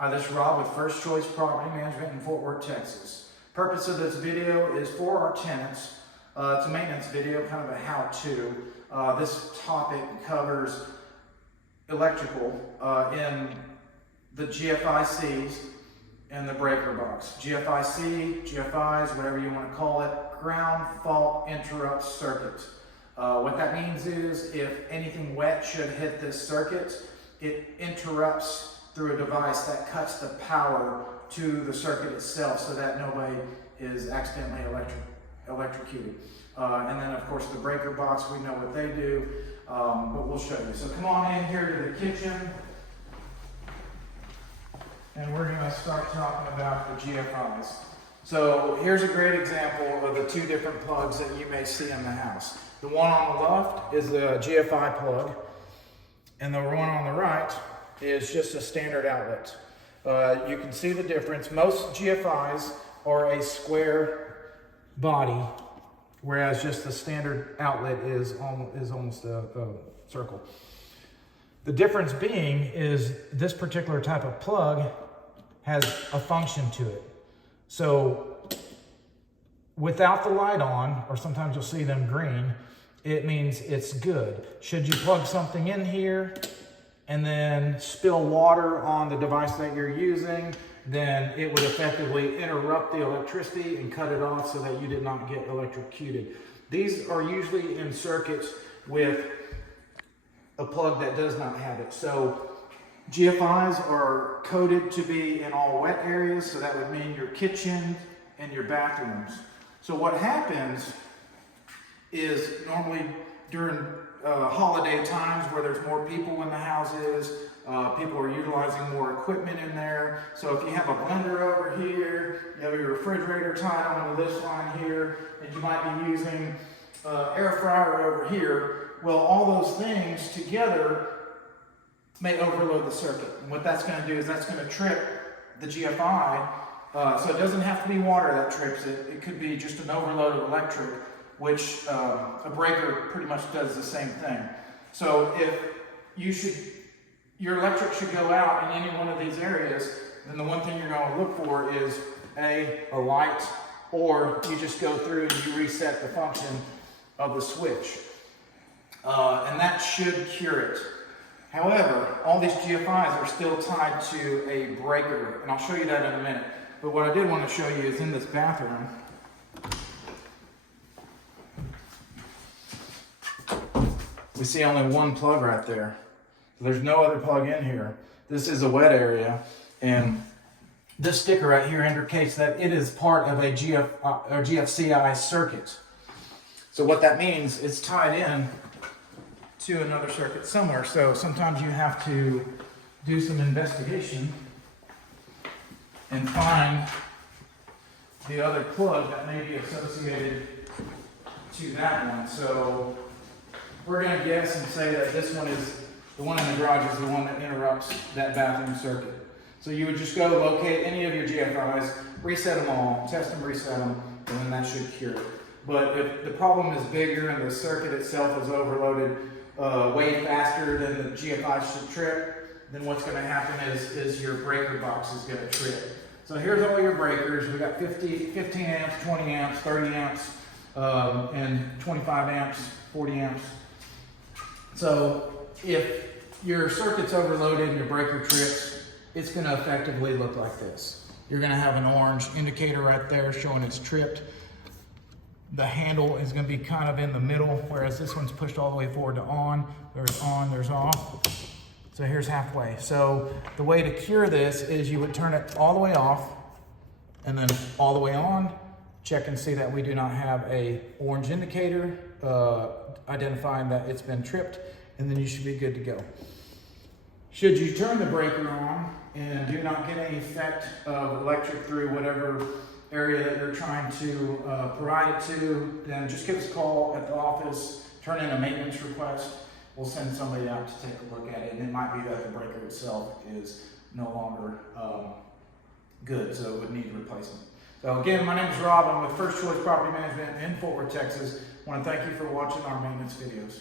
Hi, this is Rob with First Choice Property Management in Fort Worth, Texas. Purpose of this video is for our tenants. It's a maintenance video, kind of a how-to. This topic covers electrical in the GFICs and the breaker box. GFIC, GFIs, whatever you want to call it, ground fault interrupt circuit. What that means is if anything wet should hit this circuit, it interrupts through a device that cuts the power to the circuit itself so that nobody is accidentally electrocuted. And then of course the breaker box, we know what they do, but we'll show you. So come on in here to the kitchen and we're going to start talking about the GFIs. So here's a great example of the two different plugs that you may see in the house. The one on the left is the GFI plug and the one on the right is just a standard outlet. You can see the difference. Most GFIs are a square body, whereas just the standard outlet is almost a circle. The difference being is this particular type of plug has a function to it. So without the light on, or sometimes you'll see them green, it means it's good. Should you plug something in here and then spill water on the device that you're using, then it would effectively interrupt the electricity and cut it off so that you did not get electrocuted. These are usually in circuits with a plug that does not have it. So GFIs are coded to be in all wet areas, so that would mean your kitchen and your bathrooms. So what happens is normally during holiday times where there's more people in the houses, people are utilizing more equipment in there. So if you have a blender over here, you have your refrigerator tied onto this line here, and you might be using air fryer over here, well, all those things together may overload the circuit. And what that's going to do is that's going to trip the GFI. So it doesn't have to be water that trips it. It could be just an overload of electric, which a breaker pretty much does the same thing. So if your electric should go out in any one of these areas, then the one thing you're going to look for is a light, or you just go through and you reset the function of the switch. And that should cure it. However, all these GFIs are still tied to a breaker, and I'll show you that in a minute. But what I did want to show you is in this bathroom, we see only one plug right there. There's no other plug in here. This is a wet area, and this sticker right here indicates that it is part of a GFCI circuit. So what that means, it's tied in to another circuit somewhere. So sometimes you have to do some investigation and find the other plug that may be associated to that one. So we're going to guess and say that this one is, the one in the garage is the one that interrupts that bathroom circuit. So you would just go locate any of your GFIs, reset them all, test them, reset them, and then that should cure it. But if the problem is bigger and the circuit itself is overloaded way faster than the GFI should trip, then what's going to happen is your breaker box is going to trip. So here's all your breakers. We got 15 amps, 20 amps, 30 amps, and 25 amps, 40 amps. So if your circuit's overloaded and your breaker trips, it's going to effectively look like this. You're going to have an orange indicator right there showing it's tripped. The handle is going to be kind of in the middle, whereas this one's pushed all the way forward to on. There's off. So here's halfway. So the way to cure this is you would turn it all the way off and then all the way on. Check and see that we do not have a orange indicator identifying that it's been tripped, and then you should be good to go. Should you turn the breaker on and do not get any effect of electric through whatever area that you're trying to provide it to, then just give us a call at the office, turn in a maintenance request. We'll send somebody out to take a look at it, and it might be that the breaker itself is no longer good, so it would need replacement. So again, my name is Rob. I'm with First Choice Property Management in Fort Worth, Texas. I want to thank you for watching our maintenance videos.